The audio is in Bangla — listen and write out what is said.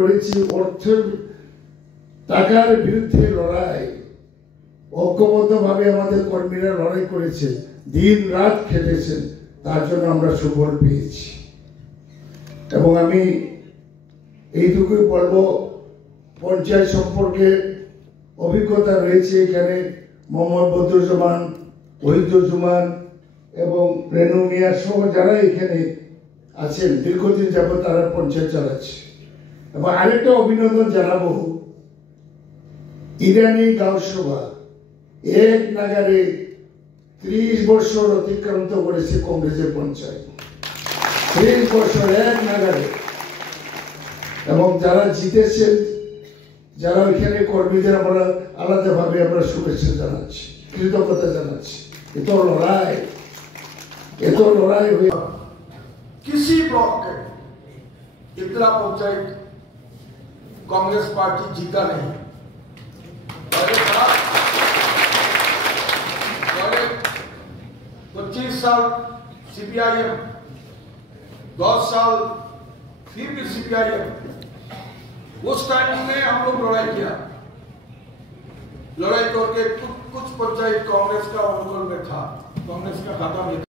করেছি অর্থের টাকার বিরুদ্ধে লড়াই ঐক্যবদ্ধভাবে আমাদের কর্মীরা লড়াই করেছে, দিন রাত খেটেছেন, তার জন্য আমরা সুফল পেয়েছি। এবং আমি এইটুকুই বলবো, পঞ্চায়েত সম্পর্কে অভিজ্ঞতা রয়েছে এখানে মোহাম্মদ বদরুজ্জামান, ওহিদুজ্জামান এবং রেনু মিয়া সহ যারা এখানে আছেন দীর্ঘদিন যাবত তারা পঞ্চায়েত চালাচ্ছে। এবং আরেকটা অভিনন্দন জানাবো, ইরানি গাঁও সভা এক নাগারে 30 বছর অতিক্রান্ত করেছে কংগ্রেসের পঞ্চায়েত, 30 বছর এক নাগারে। এবং যারা জিতেছেন, যারা ওইখানে কর্মীদের আমরা আলাদাভাবে আমরা শুভেচ্ছা জানাচ্ছি, কৃতজ্ঞতা জানাচ্ছি। এত লড়াই হয়ে किसी ब्लॉक के इतना पंचायत कांग्रेस पार्टी जीता नहीं। पहले 25 साल सीपीआईएम, 10 साल फिर भी सीपीआईएम। उस टाइम में हम लोग लड़ाई किया, लड़ाई करके कुछ पंचायत कांग्रेस का अनुकूल में था, कांग्रेस का खाता में